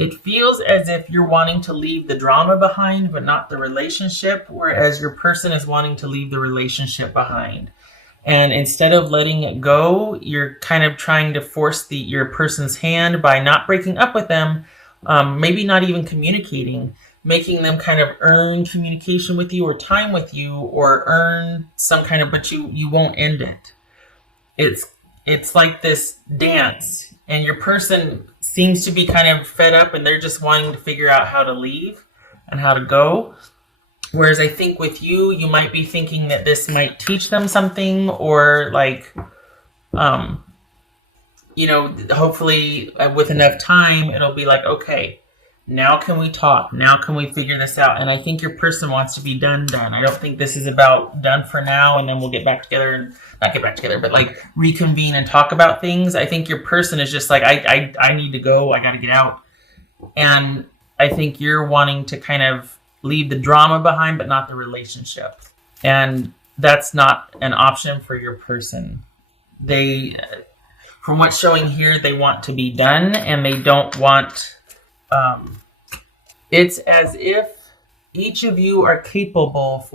It feels as if you're wanting to leave the drama behind, but not the relationship, whereas your person is wanting to leave the relationship behind. And instead of letting it go, you're kind of trying to force your person's hand by not breaking up with them, maybe not even communicating, making them kind of earn communication with you or time with you, or earn some kind of, but you won't end it. It's like this dance, and your person seems to be kind of fed up, and they're just wanting to figure out how to leave and how to go. Whereas I think with you, you might be thinking that this might teach them something, or like, hopefully with enough time, it'll be like, okay, now can we talk? Now can we figure this out? And I think your person wants to be done. I don't think this is about done for now, and then we'll get back together, and not get back together, but like reconvene and talk about things. I think your person is just like, I need to go. I got to get out. And I think you're wanting to kind of leave the drama behind, but not the relationship. And that's not an option for your person. They, from what's showing here, they want to be done, and they don't want, it's as if each of you are capable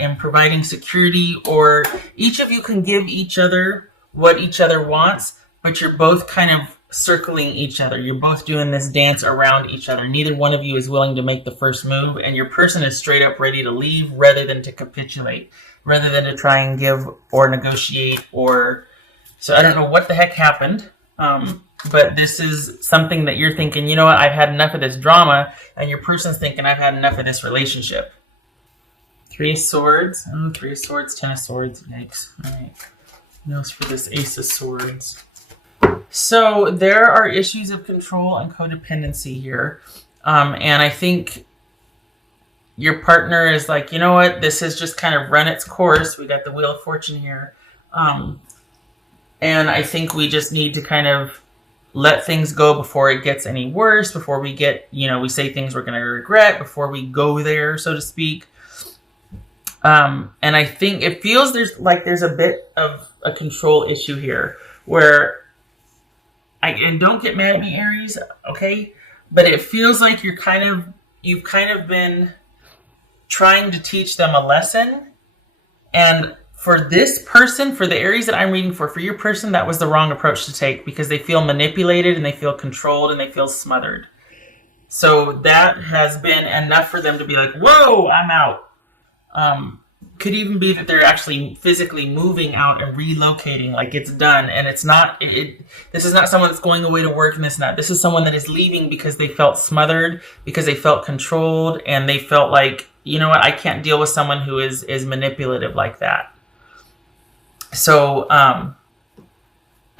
in providing security, or each of you can give each other what each other wants, but you're both kind of circling each other. You're both doing this dance around each other. Neither one of you is willing to make the first move, and your person is straight up ready to leave rather than to capitulate, rather than to try and give or negotiate. So I don't know what the heck happened, but this is something that you're thinking, you know what, I've had enough of this drama, and your person's thinking, I've had enough of this relationship. 3 of Swords. 3 of Swords, 10 of Swords. Yikes. All right. What else for this Ace of Swords? So there are issues of control and codependency here. And I think your partner is like, you know what, this has just kind of run its course. We got the Wheel of Fortune here. And I think we just need to kind of let things go before it gets any worse, before we get, we say things we're going to regret, before we go there, so to speak. And I think it feels there's a bit of a control issue here, where and don't get mad at me, Aries, okay? But it feels like you've kind of been trying to teach them a lesson, and for this person, for the Aries that I'm reading for your person, that was the wrong approach to take, because they feel manipulated, and they feel controlled, and they feel smothered. So that has been enough for them to be like, whoa, I'm out. Could even be that they're actually physically moving out and relocating, like it's done, and it's not. This is not someone that's going away to work, and this is someone that is leaving because they felt smothered, because they felt controlled, and they felt like, you know what, I can't deal with someone who is manipulative like that. So,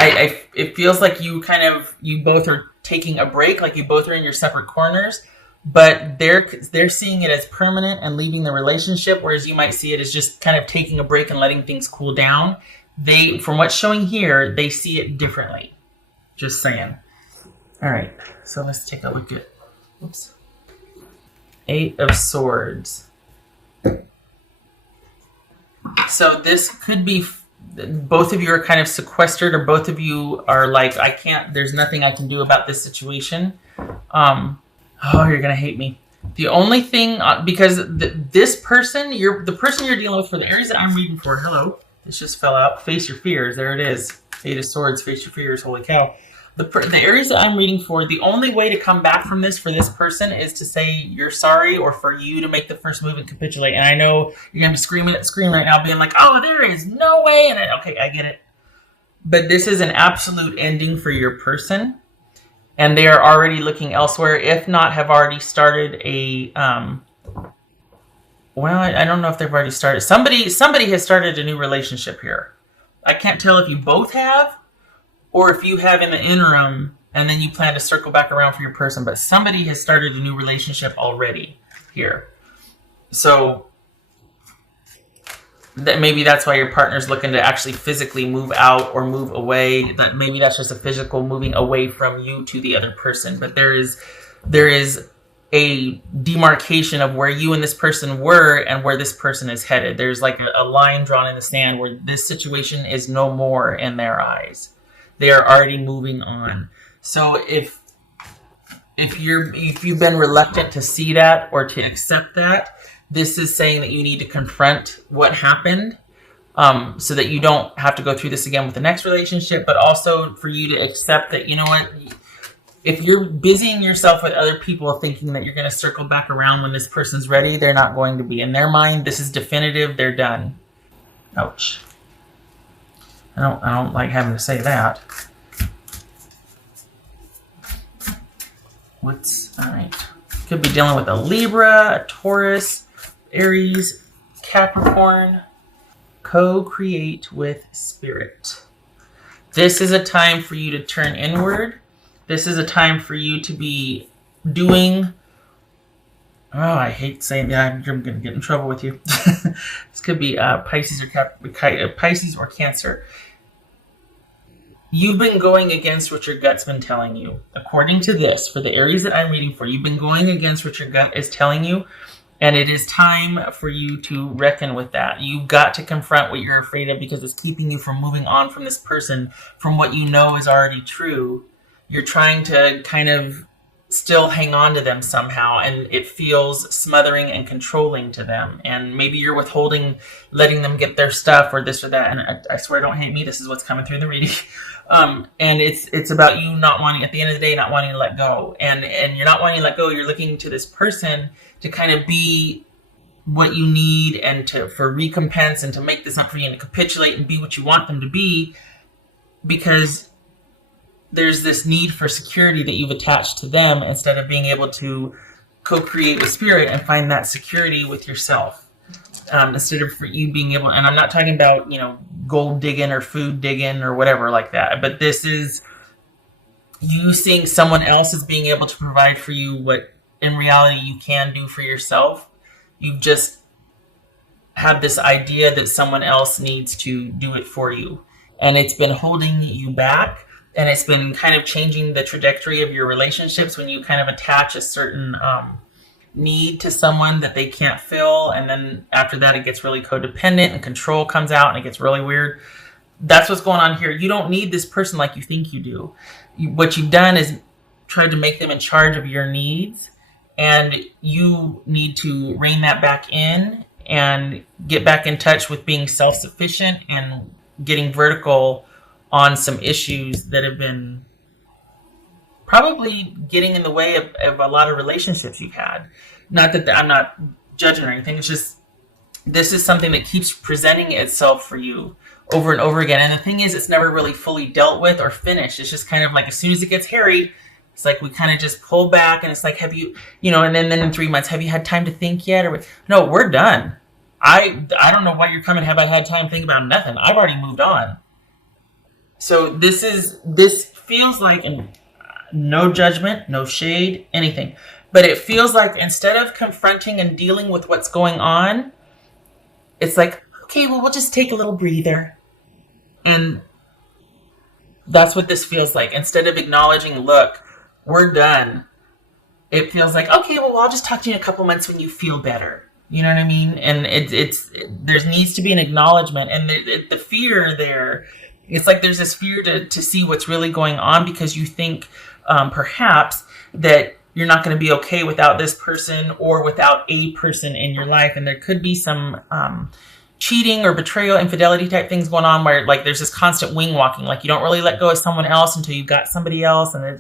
it feels like you both are taking a break, like you both are in your separate corners. But they're seeing it as permanent and leaving the relationship, whereas you might see it as just kind of taking a break and letting things cool down. From what's showing here, they see it differently. Just saying. All right, so let's take a look at, 8 of Swords. So this could be, both of you are kind of sequestered, or both of you are like, there's nothing I can do about this situation. Oh, you're going to hate me. The only thing, because this person, the person you're dealing with, for the Aries that I'm reading for, hello, this just fell out. Face your fears. There it is. 8 of Swords, face your fears. Holy cow. The Aries that I'm reading for, the only way to come back from this for this person is to say you're sorry, or for you to make the first move and capitulate. And I know you're going to be screaming right now, being like, oh, there is no way. And okay, I get it. But this is an absolute ending for your person. And they are already looking elsewhere, if not have already started I don't know if they've already started. Somebody has started a new relationship here. I can't tell if you both have, or if you have in the interim, and then you plan to circle back around for your person. But somebody has started a new relationship already here. So that maybe that's why your partner's looking to actually physically move out or move away. That maybe that's just a physical moving away from you to the other person. But there is a demarcation of where you and this person were and where this person is headed. There's like a line drawn in the sand where this situation is no more in their eyes. They are already moving on. So if if you've been reluctant to see that or to accept that, this is saying that you need to confront what happened, so that you don't have to go through this again with the next relationship, but also for you to accept that, you know what, if you're busying yourself with other people thinking that you're going to circle back around when this person's ready, they're not going to be. In their mind, this is definitive, they're done. Ouch. I don't like having to say that. All right. Could be dealing with a Libra, a Taurus, Aries, Capricorn. Co-create with spirit. This is a time for you to turn inward. This is a time for you to be doing. Oh, I hate saying that. I'm going to get in trouble with you. This could be Pisces or Cancer. You've been going against what your gut's been telling you. According to this, for the Aries that I'm reading for, you've been going against what your gut is telling you, and it is time for you to reckon with that. You've got to confront what you're afraid of because it's keeping you from moving on from this person, from what you know is already true. You're trying to kind of still hang on to them somehow, and it feels smothering and controlling to them. And maybe you're withholding, letting them get their stuff or this or that. And I swear, don't hate me. This is what's coming through the reading. And it's about you not wanting, at the end of the day, not wanting to let go. And you're not wanting to let go. You're looking to this person to kind of be what you need and for recompense and to make this up for you and to capitulate and be what you want them to be, because there's this need for security that you've attached to them instead of being able to co-create with spirit and find that security with yourself. Instead of for you being able, and I'm not talking about, gold digging or food digging or whatever like that, but this is you seeing someone else as being able to provide for you what in reality you can do for yourself. You've just had this idea that someone else needs to do it for you, and it's been holding you back, and it's been kind of changing the trajectory of your relationships when you kind of attach a certain need to someone that they can't fill, and then after that it gets really codependent and control comes out and it gets really weird. That's what's going on here. You don't need this person like you think you do. What you've done is tried to make them in charge of your needs, and you need to rein that back in and get back in touch with being self-sufficient and getting vertical on some issues that have been probably getting in the way of a lot of relationships you've had. Not that I'm not judging or anything. It's just, this is something that keeps presenting itself for you over and over again. And the thing is, it's never really fully dealt with or finished. It's just kind of like, as soon as it gets hairy, it's like we kind of just pull back, and it's like, have you, and then in 3 months, have you had time to think yet? Or no, we're done. I don't know why you're coming. Have I had time to think about nothing? I've already moved on. So this feels like, and no judgment, no shade, anything. But it feels like instead of confronting and dealing with what's going on, it's like, okay, well, we'll just take a little breather. And that's what this feels like. Instead of acknowledging, look, we're done, it feels like, okay, well, I'll just talk to you in a couple months when you feel better. You know what I mean? And there needs to be an acknowledgement. And the fear there, it's like there's this fear to see what's really going on, because you think perhaps that you're not going to be okay without this person or without a person in your life. And there could be some cheating or betrayal, infidelity type things going on where like there's this constant wing walking. Like you don't really let go of someone else until you've got somebody else. And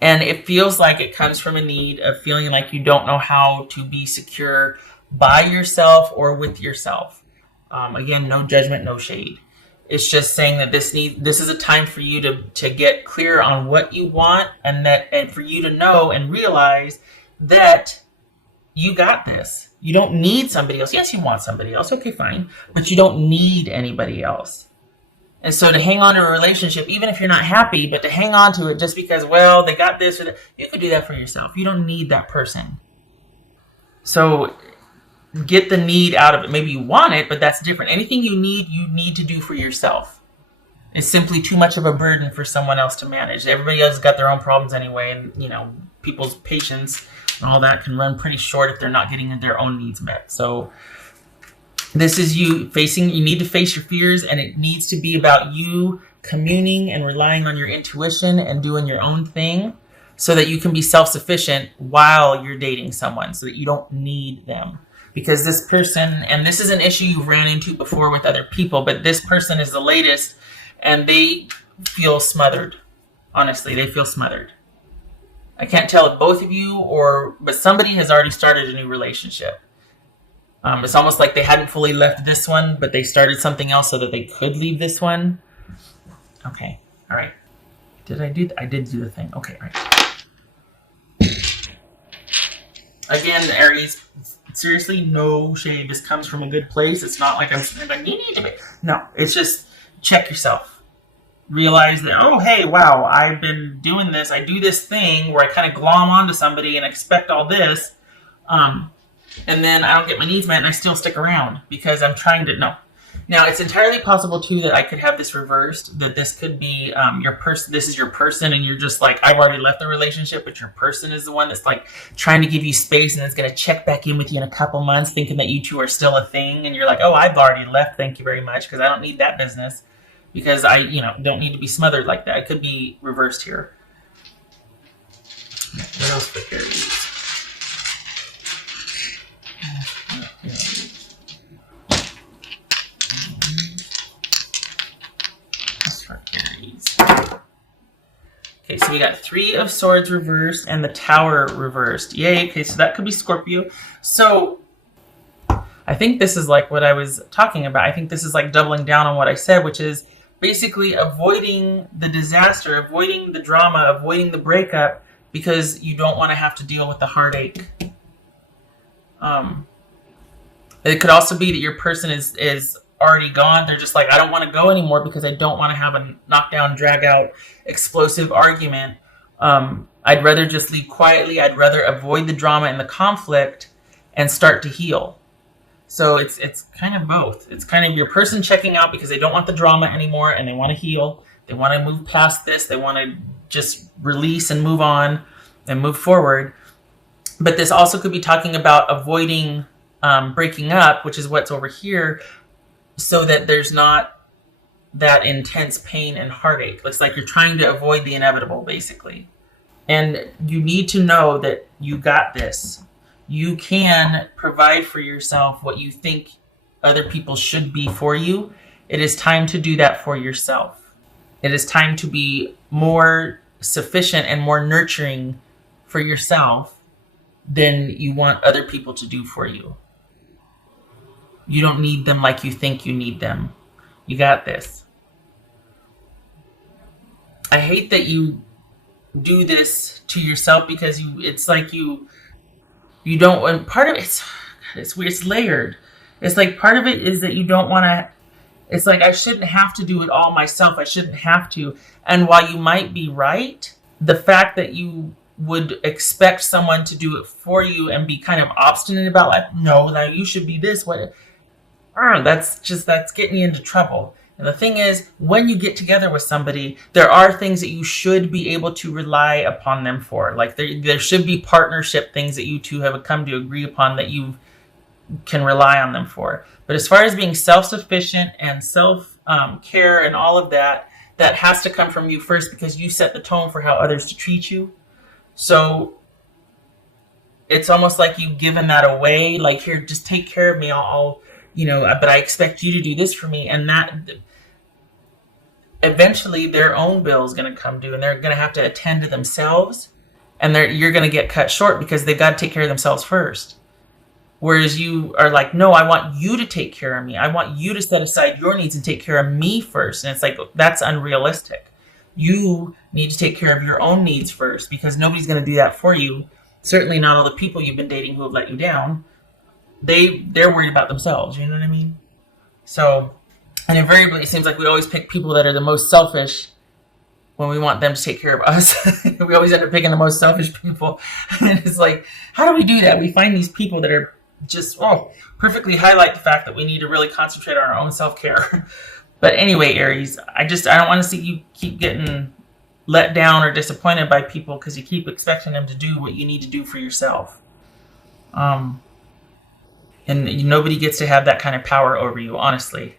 it feels like it comes from a need of feeling like you don't know how to be secure by yourself or with yourself. Again, no judgment, no shade. It's just saying that this is a time for you to get clear on what you want, and for you to know and realize that you got this. You don't need somebody else. Yes, you want somebody else. Okay, fine. But you don't need anybody else. And so to hang on to a relationship, even if you're not happy, but to hang on to it just because, well, they got this or that, you could do that for yourself. You don't need that person. So get the need out of it. Maybe you want it, but that's different. Anything you need to do for yourself. It's simply too much of a burden for someone else to manage. Everybody else has got their own problems anyway, and people's patience and all that can run pretty short if they're not getting their own needs met. So this is you need to face your fears, and it needs to be about you communing and relying on your intuition and doing your own thing so that you can be self-sufficient while you're dating someone, so that you don't need them. Because this person, and this is an issue you've ran into before with other people, but this person is the latest, and they feel smothered. Honestly, they feel smothered. I can't tell if both of you but somebody has already started a new relationship. It's almost like they hadn't fully left this one, but they started something else so that they could leave this one. Okay, all right. I did do the thing. Okay, all right. Again, Aries, seriously, no shade. This comes from a good place. It's not like I'm saying, like, you need to be. No, it's just check yourself. Realize that, oh, hey, wow, I've been doing this. I do this thing where I kind of glom onto somebody and expect all this. And then I don't get my needs met and I still stick around because I'm trying to, no. Now, it's entirely possible, too, that I could have this reversed, that this could be your person. This is your person, and you're just like, I've already left the relationship, but your person is the one that's like trying to give you space and it's going to check back in with you in a couple months thinking that you two are still a thing. And you're like, oh, I've already left. Thank you very much, because I don't need that business, because I, don't need to be smothered like that. It could be reversed here. What else for Aries? Okay, so we got 3 of Swords reversed and the Tower reversed. Yay, okay, so that could be Scorpio. So I think this is like what I was talking about. I think this is like doubling down on what I said, which is basically avoiding the disaster, avoiding the drama, avoiding the breakup, because you don't want to have to deal with the heartache. It could also be that your person is already gone. They're just like, I don't want to go anymore because I don't want to have a knockdown, drag out, explosive argument. I'd rather just leave quietly. I'd rather avoid the drama and the conflict and start to heal. So it's kind of both. It's kind of your person checking out because they don't want the drama anymore and they want to heal. They want to move past this. They want to just release and move on and move forward. But this also could be talking about avoiding breaking up, which is what's over here, so that there's not that intense pain and heartache. It's like you're trying to avoid the inevitable, basically. And you need to know that you got this. You can provide for yourself what you think other people should be for you. It is time to do that for yourself. It is time to be more sufficient and more nurturing for yourself than you want other people to do for you. You don't need them like you think you need them. You got this. I hate that you do this to yourself because it's like you don't, and part of it's weird, it's layered. It's like part of it is that you don't want to, it's like I shouldn't have to do it all myself. I shouldn't have to. And while you might be right, the fact that you would expect someone to do it for you and be kind of obstinate about like, no, now you should be this way. That's getting you into trouble. And the thing is, when you get together with somebody, there are things that you should be able to rely upon them for. Like there should be partnership things that you two have come to agree upon that you can rely on them for. But as far as being self-sufficient and self-care and all of that, that has to come from you first because you set the tone for how others to treat you. So it's almost like you've given that away. Like, here, just take care of me. I'll but I expect you to do this for me. And that eventually their own bill is going to come due and they're going to have to attend to themselves. And you're going to get cut short because they've got to take care of themselves first. Whereas you are like, no, I want you to take care of me. I want you to set aside your needs and take care of me first. And it's like, that's unrealistic. You need to take care of your own needs first because nobody's going to do that for you. Certainly not all the people you've been dating who have let you down. They're worried about themselves. You know what I mean? So, and invariably, it seems like we always pick people that are the most selfish when we want them to take care of us. We always end up picking the most selfish people. And it's like, how do we do that? We find these people that are just, perfectly highlight the fact that we need to really concentrate on our own self-care. But anyway, Aries, I don't want to see you keep getting let down or disappointed by people because you keep expecting them to do what you need to do for yourself. And nobody gets to have that kind of power over you, honestly.